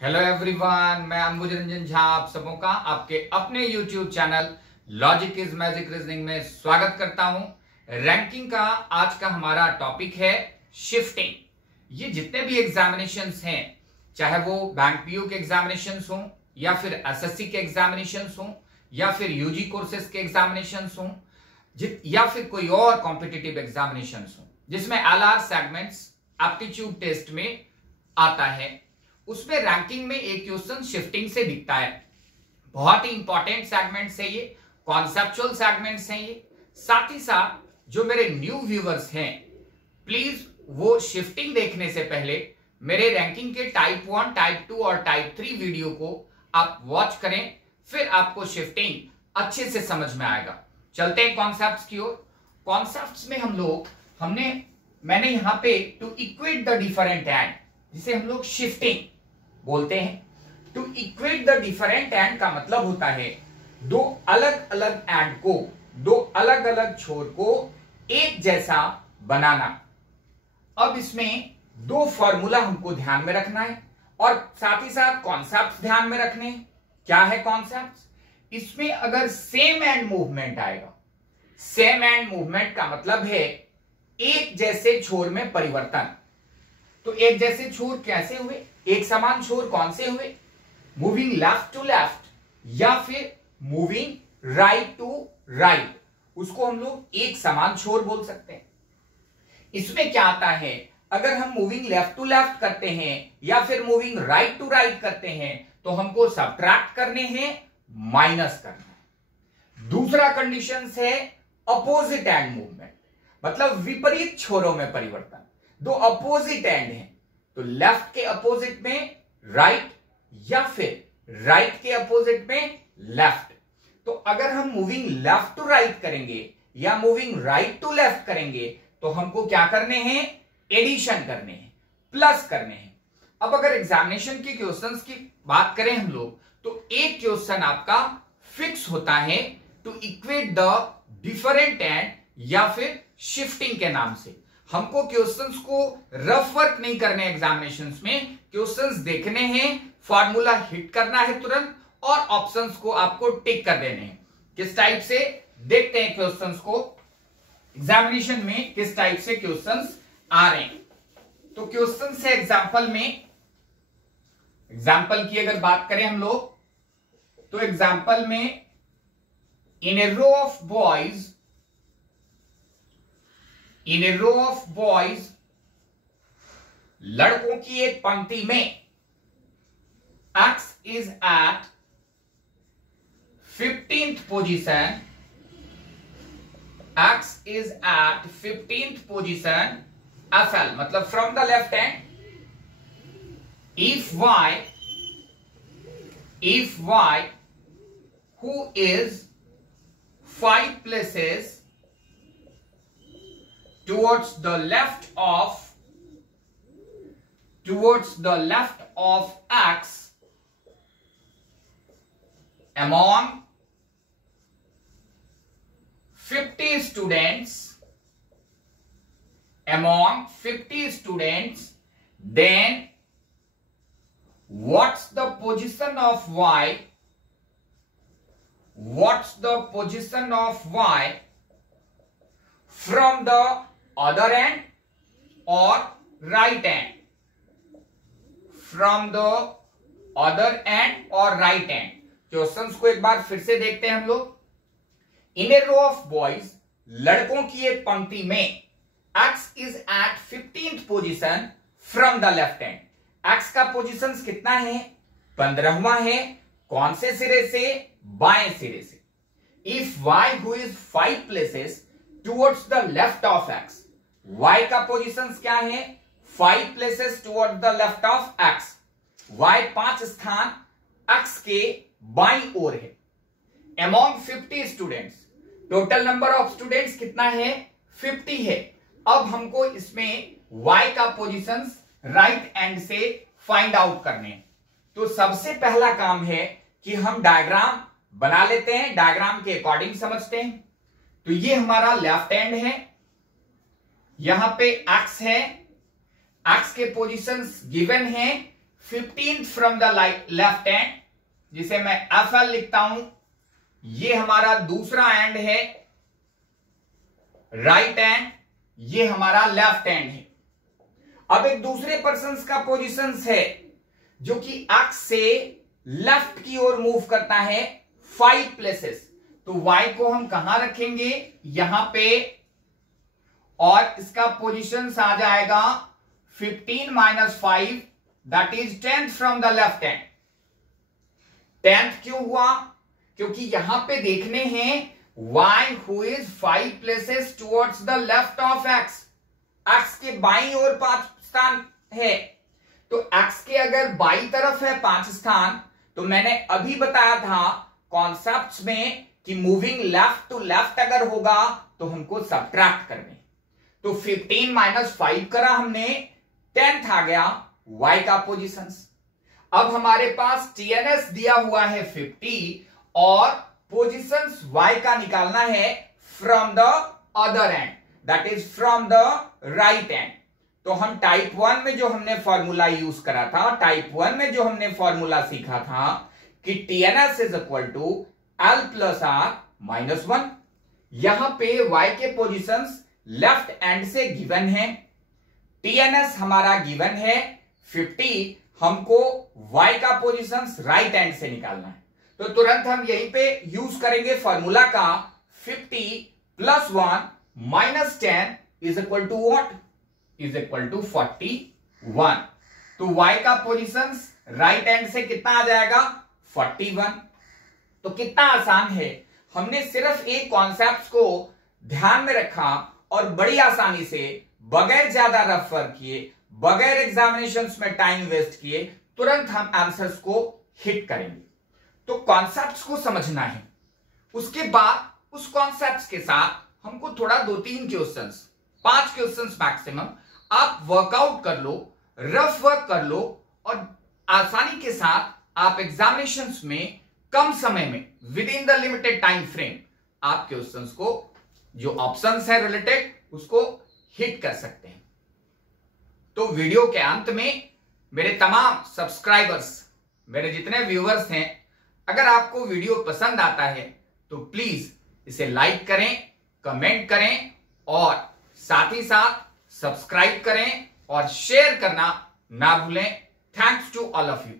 Hello everyone, मैं अंबुज रंजन झा आप सबों का आपके अपने YouTube channel logic is magic reasoning में स्वागत करता हूं। रैंकिंग का आज का हमारा टॉपिक है शिफ्टिंग। ये जितने भी एग्जामिनेशंस हैं, चाहे वो बैंक पीयू के एग्जामिनेशंस हों या फिर एसएससी के एग्जामिनेशंस हों या फिर यूजी कोर्सेज के एग्जामिनेशंस हों या फिर कोई और कॉम्पिटिटिव एग्जामिनेशंस हों जिसमें एलआर सेगमेंट्स एप्टीट्यूड टेस्ट में आता है, उसमें रैंकिंग में एक क्वेश्चन शिफ्टिंग से दिखता है। बहुत ही इंपॉर्टेंट सेगमेंट्स है ये, कॉन्सेप्चुअल सेगमेंट्स हैं ये। साथ ही साथ जो मेरे न्यू व्यूअर्स हैं, प्लीज वो शिफ्टिंग देखने से पहले मेरे रैंकिंग के टाइप 1, टाइप 2 और टाइप 3 वीडियो को आप वॉच करें, फिर आपको शिफ्टिंग अच्छे से समझ में आएगा। चलते हैं कॉन्सेप्ट्स की ओर। कॉन्सेप्ट्स में मैंने यहां पे to equate the different end, जिसे हम लोग शिफ्टिंग बोलते हैं। To equate the different end का मतलब होता है दो अलग अलग एंड को, दो अलग अलग छोर को एक जैसा बनाना। अब इसमें दो फॉर्मूला हमको ध्यान में रखना है और साथ ही साथ कॉन्सेप्ट ध्यान में रखने हैं। क्या है कॉन्सेप्ट? इसमें अगर सेम एंड मूवमेंट आएगा, सेम एंड मूवमेंट का मतलब है एक जैसे छोर में परिवर्तन। तो एक जैसे छोर कैसे हुए? एक समान छोर कौन से हुए? मूविंग लेफ्ट टू लेफ्ट या फिर मूविंग राइट टू राइट, उसको हम लोग एक समान छोर बोल सकते हैं। इसमें क्या आता है, अगर हम मूविंग लेफ्ट टू लेफ्ट करते हैं या फिर मूविंग राइट टू राइट करते हैं तो हमको सब्ट्रैक्ट करने हैं, माइनस करना है। दूसरा कंडीशन है अपोजिट एंड मूवमेंट, मतलब विपरीत छोरों में परिवर्तन। दो अपोजिट एंड हैं, तो लेफ्ट के अपोजिट में राइट या फिर राइट के अपोजिट में लेफ्ट। तो अगर हम मूविंग लेफ्ट टू राइट करेंगे या मूविंग राइट टू लेफ्ट करेंगे तो हमको क्या करने हैं? एडिशन करने हैं, प्लस करने हैं। अब अगर एग्जामिनेशन के क्वेश्चंस की बात करें हम लोग, तो एक क्वेश्चन आपका फिक्स होता है to equate the different end या फिर शिफ्टिंग के नाम से। हमको क्वेश्चंस को रफ वर्क नहीं करने, एग्जामिनेशंस में क्वेश्चंस देखने हैं, फॉर्मूला हिट करना है तुरंत और ऑप्शंस को आपको टिक कर देने हैं। किस टाइप से देखते हैं क्वेश्चंस को, एग्जामिनेशन में किस टाइप से क्वेश्चंस आ रहे हैं। तो क्वेश्चन से एग्जाम्पल की अगर बात करें हम लोग, तो एग्जाम्पल में in a row of boys, in a row of boys, लड़कों की एक पंक्ति में X is at 15th position, X is at 15th position FL, मतलब from the left hand, if Y who is 5 places towards the left of X among 50 students, then what's the position of Y from the other end or right end? From the other end or right end. Questions को एक बार फिर से देखते हैं हम लोग। इन a row of boys, लड़कों की एक पंक्ति में X is at 15th position from the left hand. X का पोजीशन कितना है? 15वां है। कौन से सिरे से? बाएं सिरे से। If Y who is 5 places towards the left of X, Y का पोजीशन क्या है? 5 places towards the left of X. Y 5 स्थान X के बाईं ओर है। Among 50 students, total number of students कितना है? 50 है। अब हमको इसमें Y का पोजीशन राइट एंड से फाइंड आउट करने। तो सबसे पहला काम है कि हम डायग्राम बना लेते हैं, डायग्राम के अकॉर्डिंग समझते हैं। तो ये हमारा लेफ्ट हैंड है, यहां पे X है, X के पोजीशंस गिवन है 15th from the left and, जिसे मैं FL लिखता हूं, ये हमारा दूसरा एंड है राइट एंड, ये हमारा लेफ्ट एंड है। अब एक दूसरे पर्सन का पोजीशन है जो कि एक्स से लेफ्ट की ओर मूव करता है 5 प्लेसेस, तो y को हम कहां रखेंगे, यहां पे, और इसका पोजीशन आ जाएगा 15 - 5, that is 10th from the left hand. 10th क्यों हुआ, क्योंकि यहां पे देखने हैं y who is 5 places towards the left of x, x के बाईं ओर 5 स्थान है, तो x के अगर बाईं तरफ है 5 स्थान, तो मैंने अभी बताया था कॉन्सेप्ट्स में कि मूविंग लेफ्ट टू लेफ्ट अगर होगा तो हमको सब्ट्रैक्ट करने, तो 15 - 5 करा हमने, 10th आ गया y का पोजीशंस। अब हमारे पास TNS दिया हुआ है 50 और पोजीशंस y का निकालना है from the other and, that is from the right and. तो हम टाइप 1 में जो हमने फॉर्मूला यूज करा था, टाइप 1 में जो हमने फॉर्मूला सीखा था कि TNS is equal to L + R - 1। यहां पे y के पोजीशंस लेफ्ट एंड से गिवन है, TNS हमारा गिवन है 50, हमको y का पोजीशंस राइट एंड से निकालना है, तो तुरंत हम यहीं पे यूज करेंगे फॉर्मूला का 50 + 1 - 10 is equal to what, is equal to 41। तो y का पोजीशंस राइट एंड से कितना आ जाएगा, 41। तो कितना आसान है, हमने सिर्फ एक कॉन्सेप्ट को ध्यान में रखा और बड़ी आसानी से, बगैर ज्यादा रफ वर्क किए, बगैर एग्जामिनेशंस में टाइम वेस्ट किए, तुरंत हम आंसर्स को हिट करेंगे। तो कॉन्सेप्ट्स को समझना है, उसके बाद उस कॉन्सेप्ट्स के साथ हमको थोड़ा 2-3 क्वेश्चंस, 5 क्वेश्चंस मैक्सिमम आप वर्कआउट कर लो, रफ वर्क कर लो, और आसानी के साथ आप एग्जामिनेशंस में कम समय में, with in the limited time frame, आप क्वेश्चंस को, जो ऑप्शंस है रिलेटेड, उसको हिट कर सकते हैं। तो वीडियो के अंत में मेरे तमाम सब्सक्राइबर्स, मेरे जितने व्यूअर्स हैं, अगर आपको वीडियो पसंद आता है तो प्लीज इसे लाइक करें, कमेंट करें और साथ ही साथ सब्सक्राइब करें और शेयर करना ना भूलें। Thanks to all of you.